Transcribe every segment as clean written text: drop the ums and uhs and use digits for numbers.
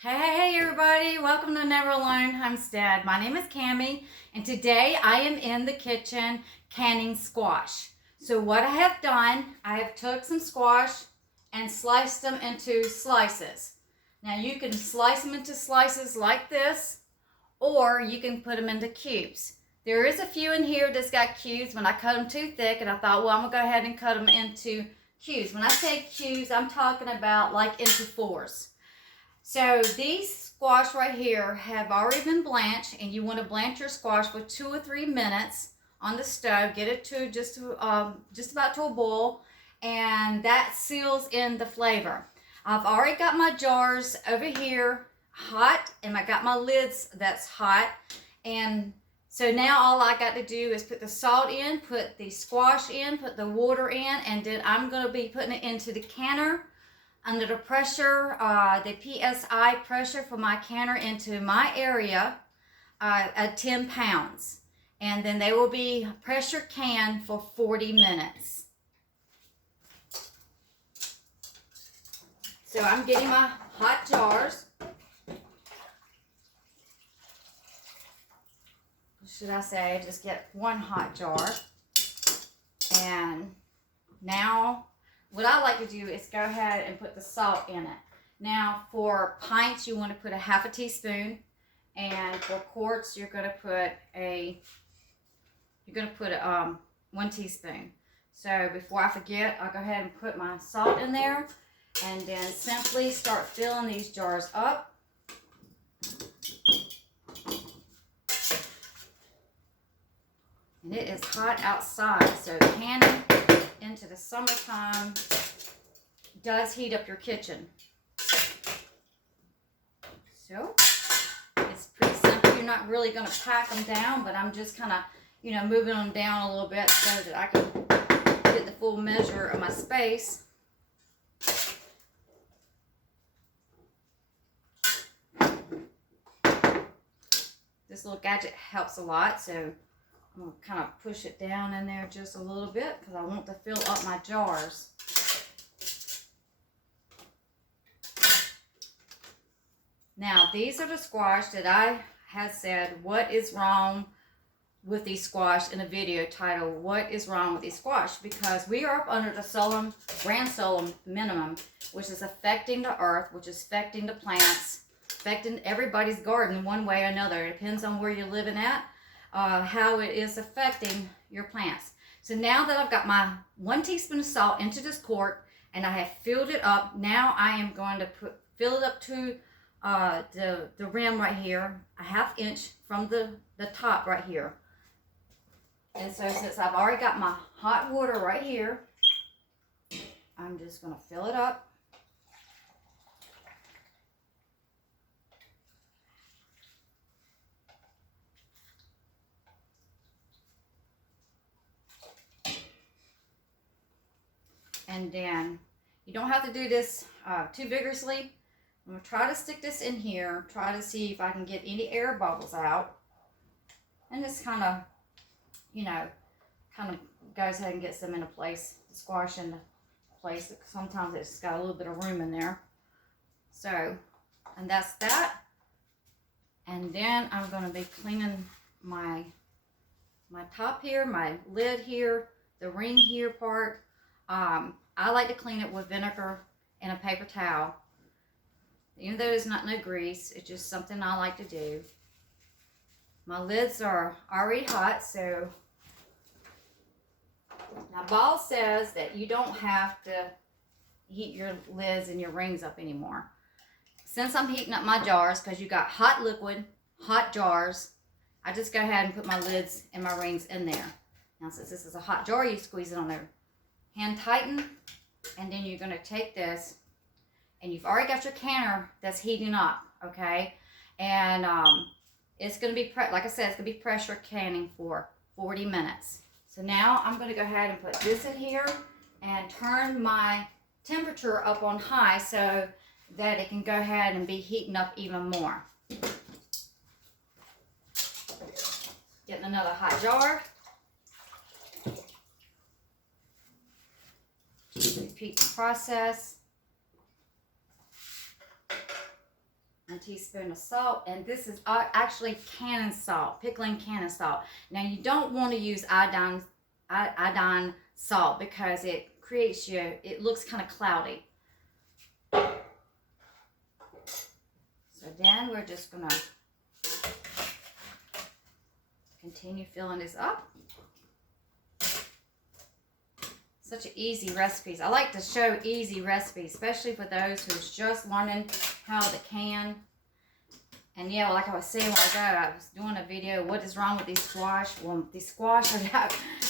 Hey everybody, welcome to Never Alone Homestead. My name is Cammie and today I am in the kitchen canning squash. So what I have done, I have took some squash and sliced them into slices. Now you can slice them into slices like this, or you can put them into cubes. There is a few in here that's got cubes when I cut them too thick, and I thought, well, I'm gonna go ahead and cut them into cubes. When I say cubes, I'm talking about like into fours. So these squash right here have already been blanched, and you want to blanch your squash for 2 or 3 minutes on the stove. Get it to just about to a boil, and that seals in the flavor. I've already got my jars over here hot, and I got my lids that's hot, and so now all I got to do is put the salt in, put the squash in, put the water in, and then I'm going to be putting it into the canner under the pressure, the PSI pressure for my canner into my area at 10 pounds. And then they will be pressure canned for 40 minutes. So I'm getting my hot jars. Should I say, just get one hot jar. And now what I like to do is go ahead and put the salt in it. Now for pints, you want to put a half a teaspoon, and for quarts, you're going to put 1 teaspoon. So before I forget, I'll go ahead and put my salt in there, and then simply start filling these jars up. And it is hot outside, so canning into the summertime does heat up your kitchen. So it's pretty simple. You're not really going to pack them down, but I'm just kind of, moving them down a little bit so that I can get the full measure of my space. This little gadget helps a lot, so I'm going to kind of push it down in there just a little bit because I want to fill up my jars. Now, these are the squash that I had said, what is wrong with these squash, in a video titled, what is wrong with these squash? Because we are up under the grand solemn minimum, which is affecting the earth, which is affecting the plants, affecting everybody's garden one way or another. It depends on where you're living at. How it is affecting your plants. So now that I've got my 1 teaspoon of salt into this quart and I have filled it up, now I am going to fill it up to the rim right here, a ½ inch from the top right here. And so since I've already got my hot water right here, I'm just going to fill it up. And then you don't have to do this too vigorously. I'm going to try to stick this in here, try to see if I can get any air bubbles out. And this kind of, goes ahead and gets them in a place, the squash in the place. Sometimes it's got a little bit of room in there. So, and that's that. And then I'm going to be cleaning my top here, my lid here, the ring here part. I like to clean it with vinegar and a paper towel. Even though there's no grease, it's just something I like to do. My lids are already hot, so now Ball says that you don't have to heat your lids and your rings up anymore. Since I'm heating up my jars, because you got hot liquid, hot jars, I just go ahead and put my lids and my rings in there. Now since this is a hot jar, you squeeze it on there. Hand tighten, and then you're going to take this, and you've already got your canner that's heating up, okay? And it's going to be, like I said, it's going to be pressure canning for 40 minutes. So now I'm going to go ahead and put this in here and turn my temperature up on high so that it can go ahead and be heating up even more. Getting another hot jar. Repeat the process teaspoon of salt, and this is actually cannon salt, pickling cannon salt. Now you don't want to use iodine salt because it creates it looks kind of cloudy. So then we're just gonna continue filling this up. Such an easy recipes. I like to show easy recipes, especially for those who's just learning how to can. And yeah, like I was saying a while ago, I was doing a video, what is wrong with these squash? Well, these squash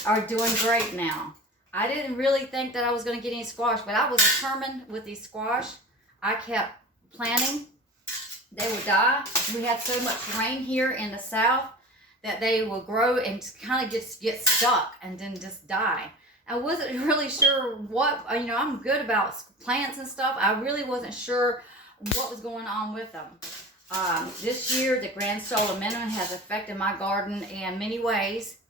are doing great now. I didn't really think that I was going to get any squash, but I was determined with these squash. I kept planting. They would die. We had so much rain here in the south that they will grow and kind of just get stuck and then just die. I wasn't really sure what, I'm good about plants and stuff. I really wasn't sure what was going on with them. This year, the grand solar minimum has affected my garden in many ways.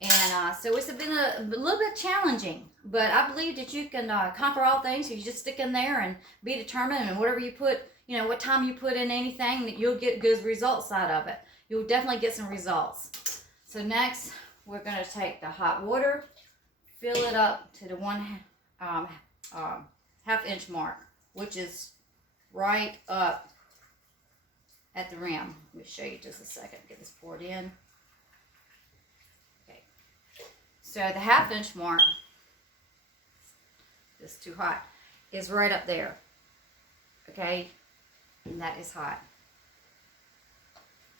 And so it's been a little bit challenging. But I believe that you can conquer all things if you just stick in there and be determined. And whatever you put, what time you put in anything, that you'll get good results out of it. You'll definitely get some results. So next, we're going to take the hot water. Fill it up to the half-inch mark, which is right up at the rim. Let me show you just a second. Get this poured in. Okay. So the half-inch mark, this is too hot, is right up there. Okay, and that is hot.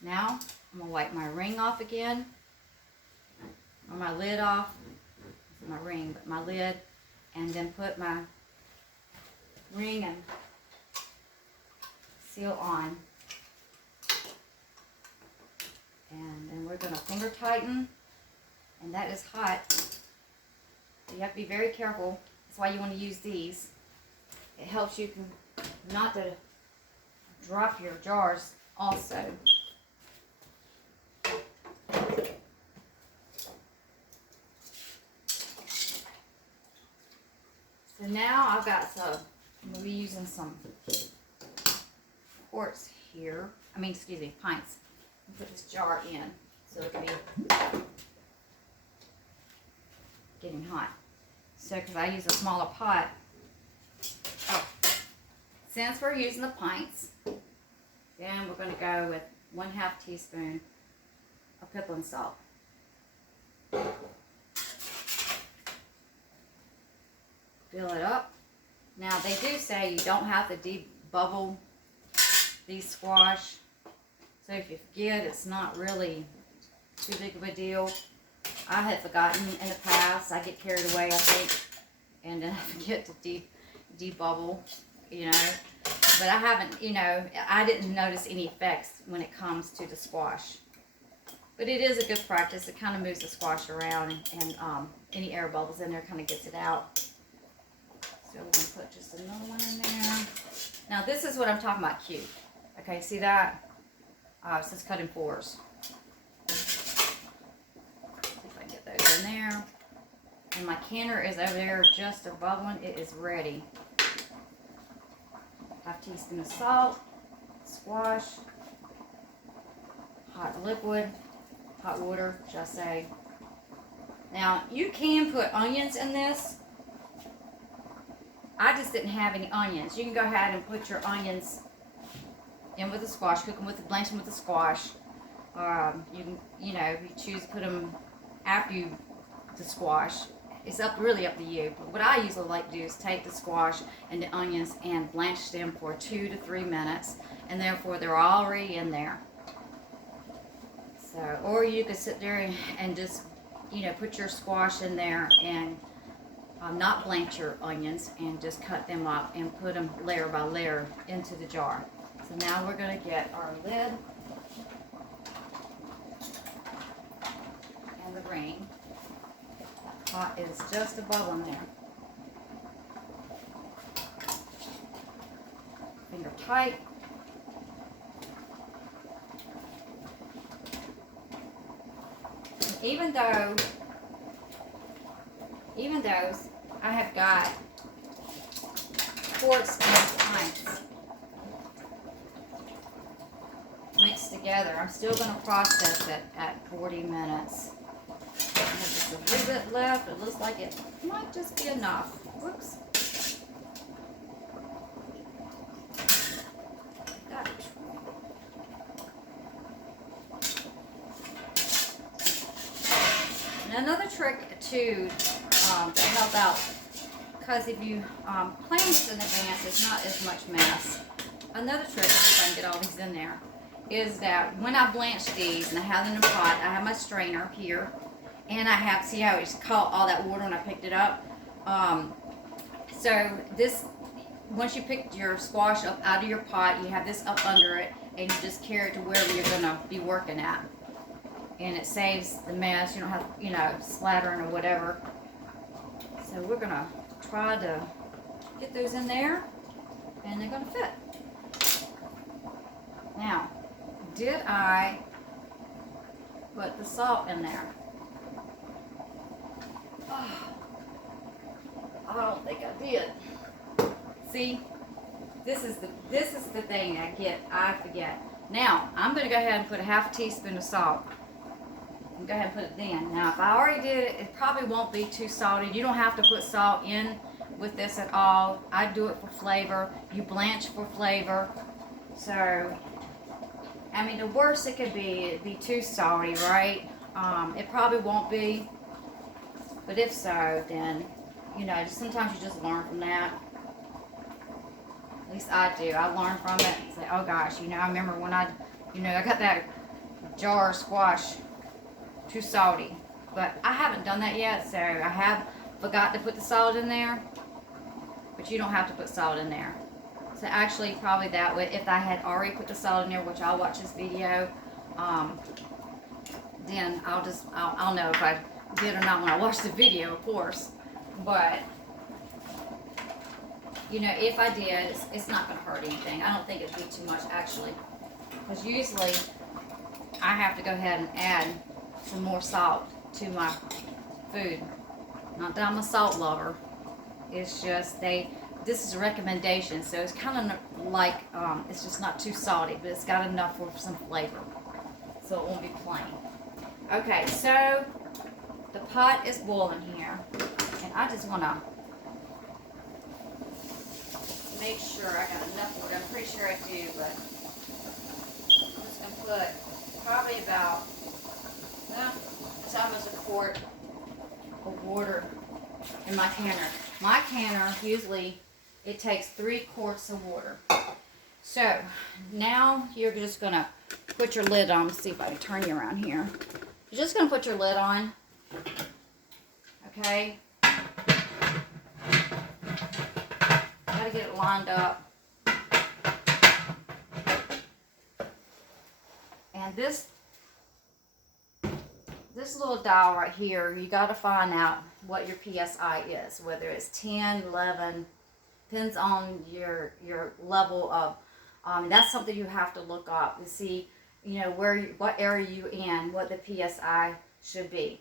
Now I'm gonna wipe my ring off again, or my lid off. My ring, but my lid, and then put my ring and seal on. And then we're going to finger tighten, and that is hot. You have to be very careful. That's why you want to use these. It helps you not to drop your jars also. So now I've got some, I'm going to be using some quarts here. Pints. Put this jar in so it can be getting hot. So, because I use a smaller pot. Oh, since we're using the pints, then we're going to go with 1/2 teaspoon of pickling salt. Fill it up. Now they do say you don't have to de-bubble these squash. So if you forget, it's not really too big of a deal. I had forgotten in the past. I get carried away, I think, and then I forget to de-bubble, But I haven't, I didn't notice any effects when it comes to the squash. But it is a good practice. It kind of moves the squash around, and any air bubbles in there kind of gets it out. So we're going to put just another one in there. Now this is what I'm talking about, cube. Okay, see that? So it's cut in 4s. See if I can get those in there. And my canner is over there just bubbling. It is ready. 1/2 teaspoon of salt, squash, hot liquid, hot water, should I say. Now you can put onions in this. I just didn't have any onions. You can go ahead and put your onions in with the squash, cook them blanch them with the squash. You can, if you choose to put them after the squash, it's really up to you. But what I usually like to do is take the squash and the onions and blanch them for 2 to 3 minutes, and therefore they're already in there. So, or you could sit there and just, put your squash in there and not blanch your onions and just cut them up and put them layer by layer into the jar. So now we're going to get our lid and the ring. Hot is just a bubble in there. Finger tight. Even though I have got quarts and pints, mix together. I'm still going to process it at 40 minutes. I have just a little bit left. It looks like it might just be enough. Whoops. Got it. And another trick too to help out, because if you plan this in advance, it's not as much mess. Another trick, if I can get all these in there, is that when I blanch these and I have them in a pot, I have my strainer here, and I have, see how it's caught all that water when I picked it up? So this, once you pick your squash up out of your pot, you have this up under it, and you just carry it to wherever you're going to be working at. And it saves the mess. You don't have, you know, splattering or whatever. So we're going to try to get those in there, and they're going to fit. Now, did I put the salt in there? Oh, I don't think I did. See, this is the thing I forget. Now, I'm going to go ahead and put a half teaspoon of salt. Go ahead and put it in. Now, if I already did it, it probably won't be too salty. You don't have to put salt in with this at all. I do it for flavor. You blanch for flavor. So, I mean, the worst it could be, it'd be too salty, right? It probably won't be. But if so, then, you know, sometimes you just learn from that. At least I do. I learn from it. Say, oh gosh, you know, I remember when I got that jar of squash too salty. But I haven't done that yet, so I have forgot to put the salt in there. But you don't have to put salt in there. So actually, probably that way, if I had already put the salt in there, which I'll watch this video, then I'll know if I did or not when I watch the video, of course. But, you know, if I did, it's not going to hurt anything. I don't think it'd be too much, actually. Because usually, I have to go ahead and add some more salt to my food. Not that I'm a salt lover. It's just this is a recommendation, so it's kind of like, it's just not too salty, but it's got enough for some flavor. So it won't be plain. Okay, so the pot is boiling here, and I just want to make sure I got enough water. I'm pretty sure I do, but I'm just going to put probably about, well, it's almost a quart of water in my canner. My canner, usually, it takes 3 quarts of water. So, now you're just going to put your lid on. Let's see if I can turn you around here. You're just going to put your lid on. Okay? Got to get it lined up. And this little dial right here, you got to find out what your PSI is, whether it's 10, 11, depends on your level of, that's something you have to look up to see, you know, what area you in, what the PSI should be.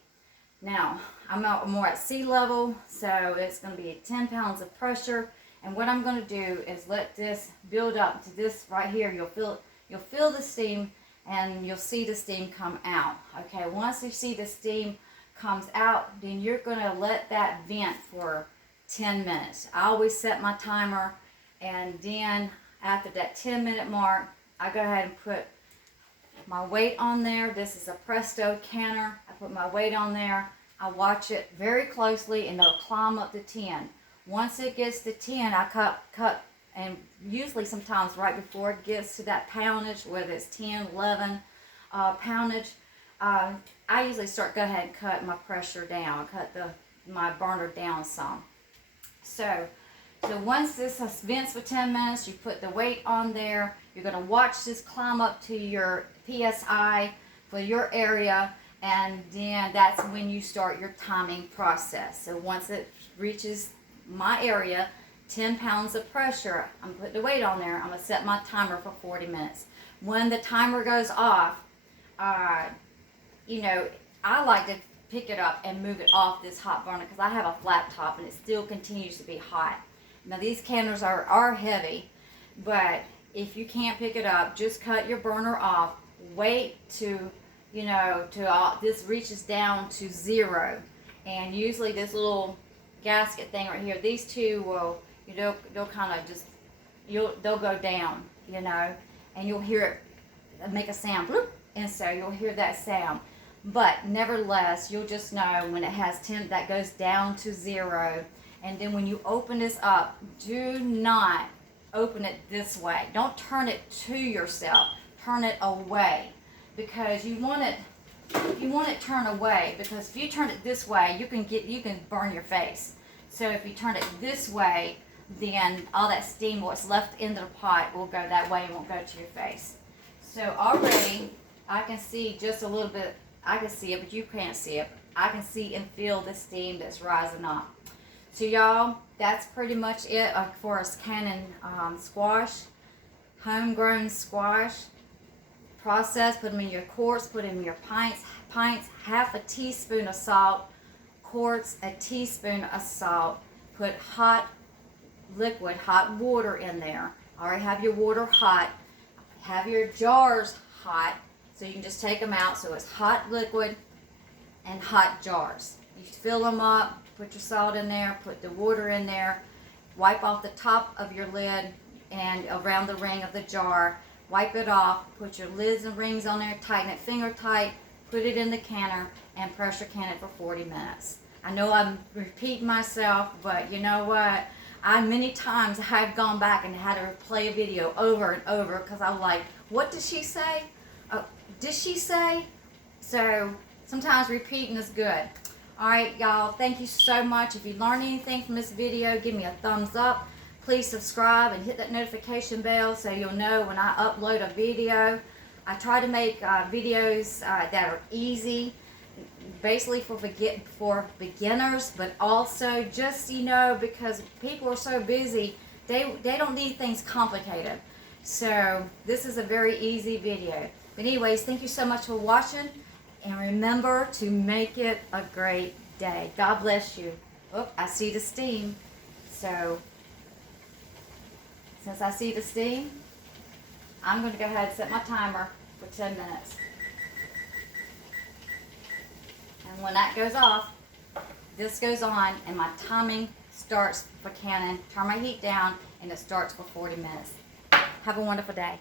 Now, I'm more at sea level, so it's going to be 10 pounds of pressure, and what I'm going to do is let this build up to this right here. You'll feel the steam, and you'll see the steam come out. Okay, once you see the steam comes out, then you're going to let that vent for 10 minutes. I always set my timer, and then after that 10-minute mark, I go ahead and put my weight on there. This is a Presto canner. I put my weight on there. I watch it very closely, and it'll climb up to 10. Once it gets to 10, I cut, and usually sometimes right before it gets to that poundage, whether it's 10, 11 poundage, I usually go ahead and cut my pressure down, cut my burner down some. So once this vents for 10 minutes, you put the weight on there. You're going to watch this climb up to your PSI for your area, and then that's when you start your timing process. So once it reaches my area, 10 pounds of pressure, I'm going to put the weight on there. I'm going to set my timer for 40 minutes. When the timer goes off, you know, I like to pick it up and move it off this hot burner because I have a flat top and it still continues to be hot. Now these candles are heavy, but if you can't pick it up, just cut your burner off, wait to, you know, this reaches down to 0. And usually this little gasket thing right here, these two will, you know, they'll kind of just, they'll go down, you know, and you'll hear it make a sound, bloop, and so you'll hear that sound. But nevertheless, you'll just know when it has 10, that goes down to 0. And then when you open this up, do not open it this way. Don't turn it to yourself. Turn it away, because you want it turned away, because if you turn it this way, you can burn your face. So if you turn it this way, then all that steam, what's left in the pot, will go that way and won't go to your face. So already I can see just a little bit. I can see it, but you can't see it. I can see and feel the steam that's rising up. So y'all, that's pretty much it for us canning squash, homegrown squash. Process, put them in your quarts, put them in your pints, half a teaspoon of salt, quarts, a teaspoon of salt. Put hot liquid, hot water in there. Already have your water hot. Have your jars hot, so you can just take them out. So it's hot liquid and hot jars. You fill them up, put your salt in there, put the water in there, wipe off the top of your lid and around the ring of the jar. Wipe it off, put your lids and rings on there, tighten it finger tight, put it in the canner, and pressure can it for 40 minutes. I know I'm repeating myself, but you know what? Many times I've gone back and had to replay a video over and over, because I'm like, what did she say? Did she say? So sometimes repeating is good. Alright, y'all, thank you so much. If you learned anything from this video, give me a thumbs up. Please subscribe and hit that notification bell so you'll know when I upload a video. I try to make videos that are easy, basically for beginners, but also just, you know, because people are so busy, they don't need things complicated. So this is a very easy video. But anyways, thank you so much for watching, and remember to make it a great day. God bless you. Oh, I see the steam. So since I see the steam, I'm going to go ahead and set my timer for 10 minutes. And when that goes off, this goes on, and my timing starts for canning. Turn my heat down, and it starts for 40 minutes. Have a wonderful day.